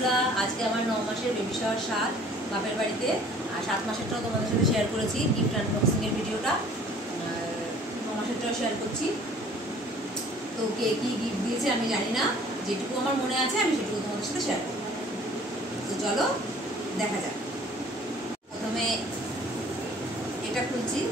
বন্ধুরা, আজকে আমার 9 মাসের বেবি শাওয়ার 7 বাপের বাড়িতে, আর 7 মাসেরটাও তোমাদের সাথে শেয়ার করেছি গিফট আনবক্সিং এর ভিডিওটা। 9 মাসেরটাও শেয়ার করছি। তো কে কি গিফট দিয়েছে আমি জানি না, যেটুকু আমার মনে আছে আমি সেটুকু তোমাদের সাথে শেয়ার করব। তো চলো দেখা যাক। প্রথমে এটা খুলছি।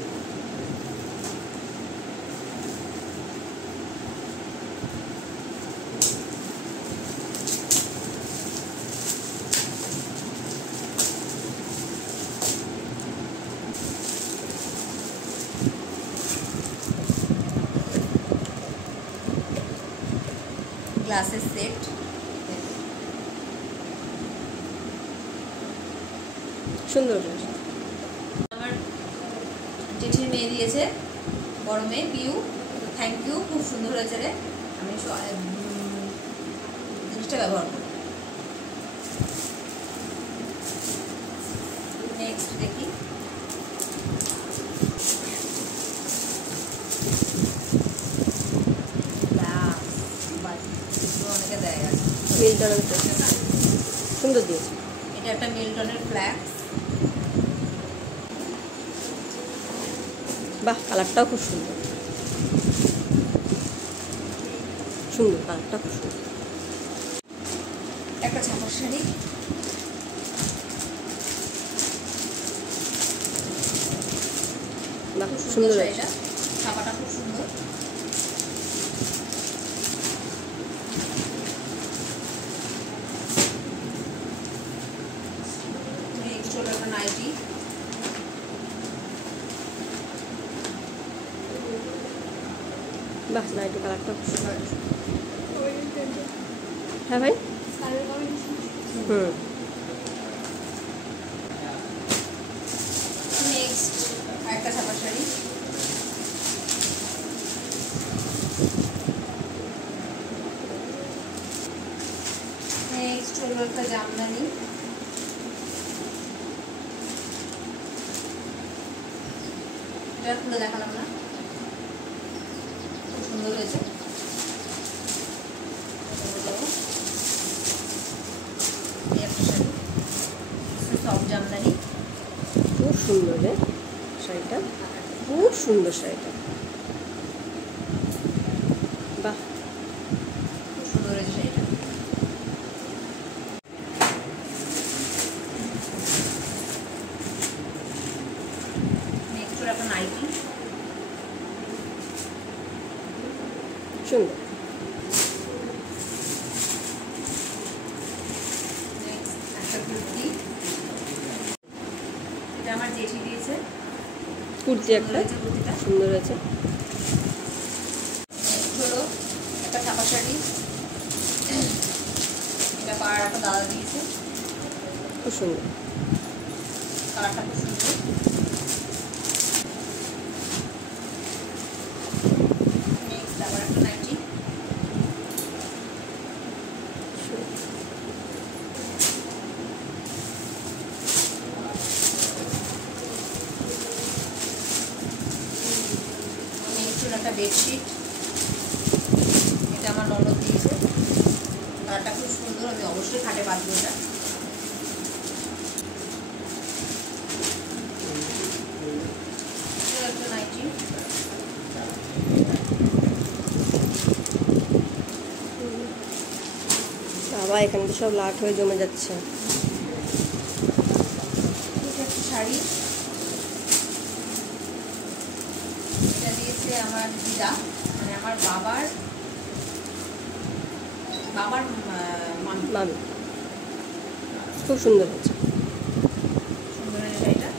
গ্লাসের সেট, সুন্দর। আমার জেঠির মেয়ে দিয়েছে, বড় মেয়ে পিউ। থ্যাংক ইউ, খুব সুন্দর হয়েছে রে। আমি জিনিসটা ব্যবহার করব। নেক্সট দেখি, অনেকে দেয় আছে মিল্টনের সুন্দর দিয়েছে। এটা একটা মিল্টনের ফ্ল্যাক্স। বাহ, কালারটাও খুব সুন্দর। সুন্দর কালারটা খুব সুন্দর। একটা ছাপার শাড়ি, বাহ সুন্দর শাড়িটা, ছাপাটা খুব সুন্দর। একটা নাইটি, বাহ নাইটি কালারটা খুব সুন্দর। হ্যাঁ ভাই, নেক্সট একটা ছাপার শাড়ি, নেক্সট হলো একটা জামদানি, এটা খুলে দেখালাম না, খুব সুন্দর হয়েছে। একটা শাড়ি, সব জামদানি, খুব সুন্দর রে শাড়িটা, খুব সুন্দর শাড়িটা। বাহ খুব সুন্দর হয়েছে শাড়িটা। নেক্সট হলো একটা নাইটি, সুন্দর। একটা কুর্তি, এটা আমার জেঠি দিয়েছে, কুর্তি একটা কুর্তিটা সুন্দর হয়েছে। নেক্সট হলো একটা ছাপা শাড়ি, এটা পাড়ার একটা দাদা দিয়েছে, খুব সুন্দর। কালারটা খুব সুন্দর। নেক্সট আবার একটা নাইটি, একটা বেডশিট, এটা আমার ননদ দিয়েছে, কালারটা খুব সুন্দর, আমি অবশ্যই খাটে পাতবো এটা। একটা নাইটি, বাবা এখানে তো সব লাট হয়ে জমে যাচ্ছে। একটা শাড়ি, এটা দিয়েছে আমার দিদা, মানে আমার বাবার মামি। খুব সুন্দর হয়েছে। সুন্দর হয়েছে শাড়িটা।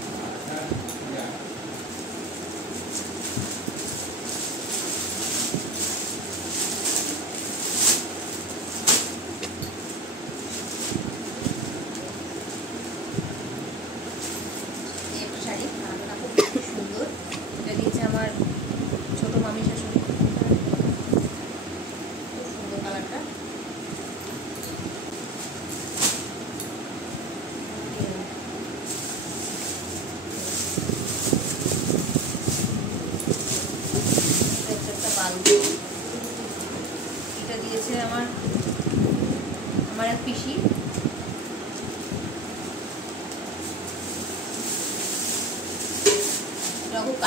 একটা শাড়ি, কালারটা খুব সুন্দর, এটা দিয়েছে আমার ছোট মামি শাশুড়ি, খুব সুন্দর কালারটা।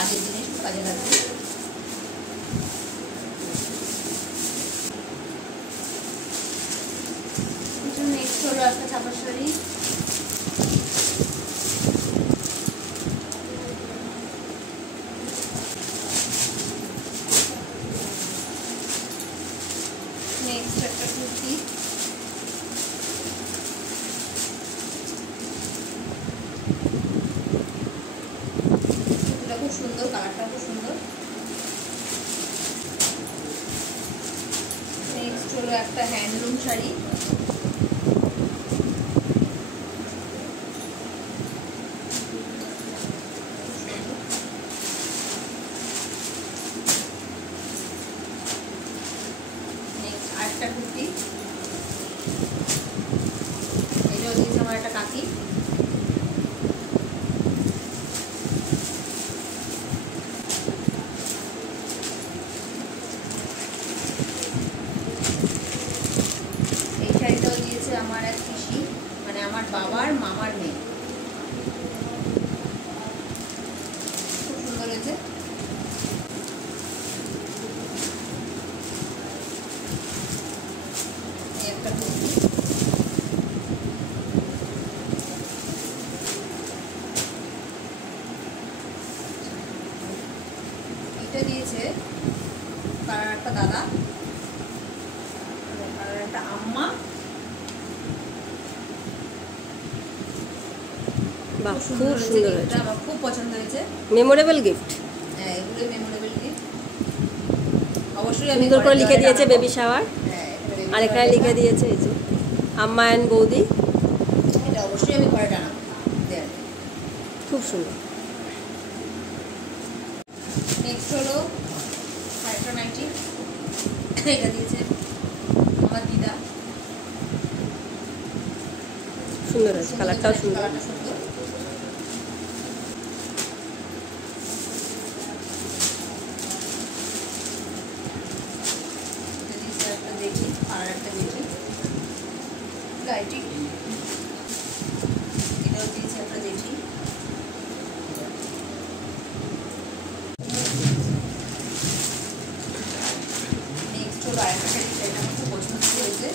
কাজের জিনিস, খুব কাজে লাগবে। নেক্সট হলো একটা ছাপা শাড়ি। নেক্সট একটা কুর্তি। কুর্তিটা খুব সুন্দর, কালারটা খুব সুন্দর। নেক্সট হলো একটা হ্যান্ডলুম শাড়ি। নেক্সট আরেকটা কুর্তি, এটাও দিয়েছে আমার একটা কাকি। এই শাড়িটাও দিয়েছে আমার এক পিসি, মানে আমার বাবার মামার মেয়ে। খুব সুন্দর হয়েছে। এই একটা কুর্তি। এটা দিয়েছে কালার একটা দাদা, কালার একটা আম্মা। বাহ, খুব খুব সুন্দর সুন্দর হয়েছে, হয়েছে। আমার খুব পছন্দ হয়েছে। Memorable gift. হ্যাঁ, এগুলো মেমোরেবল গিফট। অবশ্যই আমি সুন্দর করে লিখে দিয়েছে বানাবো। বেবি শাওয়ার, হ্যাঁ, এটা baby আর এখানে shower লিখে লেখা। দিয়েছে এই যে আম্মা অ্যান্ড বৌদি। এটা অবশ্যই আমি ঘরে টানাবো দেয়ালে। খুব সুন্দর। নেক্সট হলো আরেকটা নাইটি। এটা দিয়েছে আমার দিদা। সুন্দর আছে, কালারটাও সুন্দর। কালারটা সুন্দর। এটা দিয়েছে একটা দেখি, আর একটা দেখি লাইটি। এটাও দিয়েছে একটা দেখি। নেক্সট হলো আরেকটা শাড়ি, শাড়িটা আমার খুব পছন্দ হয়েছে,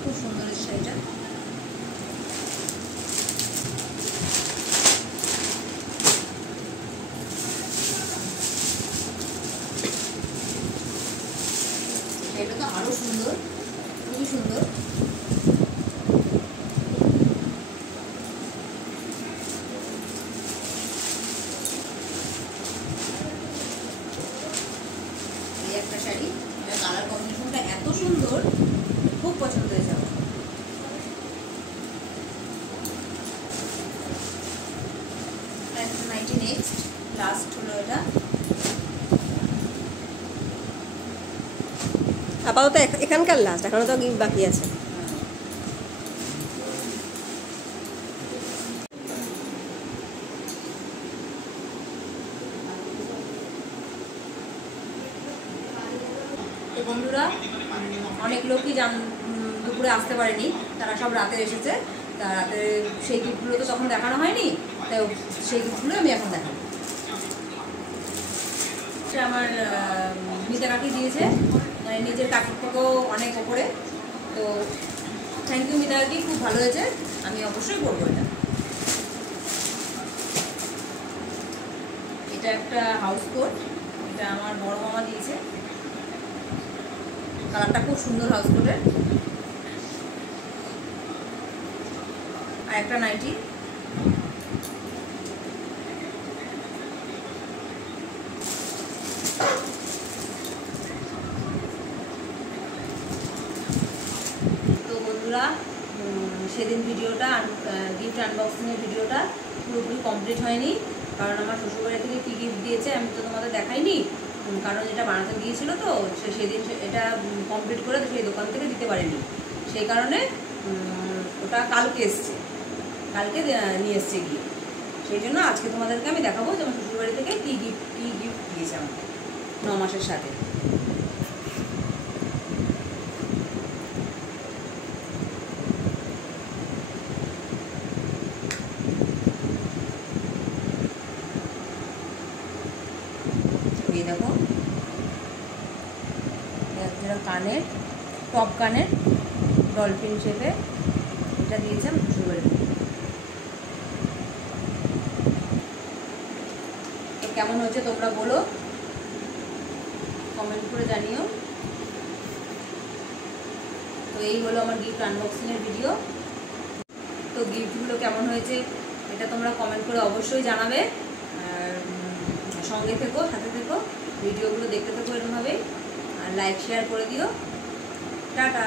খুব সুন্দর এই শাড়িটা। এটা তো আরো সুন্দর, খুবই সুন্দর। এই একটা শাড়ি, এটা কালার কম্বিনেশনটা এত সুন্দর, খুব পছন্দ হয়েছে আমার। একটা নাইটি নেক্সট, লাস্ট হলো এটা। আপাতত এখানকার লাস্ট, এখনো তো গিফট বাকি আছে। তো বন্ধুরা, অনেক লোকই দুপুরে আসতে পারেনি, তারা সব রাতে এসেছে। তা রাতে সেই গিফটগুলো তো তখন দেখানো হয়নি, তাই সেই গিফটগুলো আমি এখন দেখাবো। সে আমার মিতা কাকি দিয়েছে, মানে নিজের কাকির থেকেও অনেক ওপরে। তো থ্যাংক ইউ মিতা কাকি, খুব ভালো হয়েছে, আমি অবশ্যই করবো এটা। এটা একটা হাউস কোট, এটা আমার বড় মামা দিয়েছে। কালারটা খুব সুন্দর হাউস কোটের। আর একটা নাইটি, তো বন্ধুরা সেদিন ভিডিওটা গিফট আনবক্সিংয়ের ভিডিওটা পুরোপুরি কমপ্লিট হয়নি, কারণ আমার শ্বশুরবাড়ি থেকে কী গিফট দিয়েছে আমি তো তোমাদের দেখাইনি, কারণ এটা বানাতে গিয়েছিল তো সেদিন এটা কমপ্লিট করে সেই দোকান থেকে দিতে পারেনি, সেই কারণে ওটা কালকে এসছে, কালকে নিয়ে এসছে গিয়ে। সেই জন্য আজকে তোমাদেরকে আমি দেখাবো যে আমার শ্বশুরবাড়ি থেকে কী গিফট দিয়েছে আমাকে 9 মাসের সাথে। কানের টপ কানের ডলফিন শেপে এটা দিয়েছে আমার শ্বশুরবাড়িতে। তো কেমন হয়েছে তোমরা বলো, কমেন্ট করে জানিও। তো এই হলো আমার গিফট আনবক্সিংয়ের ভিডিও। তো গিফটগুলো কেমন হয়েছে এটা তোমরা কমেন্ট করে অবশ্যই জানাবে। আর সঙ্গে থেকো, সাথে থেকো, ভিডিওগুলো দেখতে থেকো এরকমভাবেই, আর লাইক শেয়ার করে দিও। টাটা।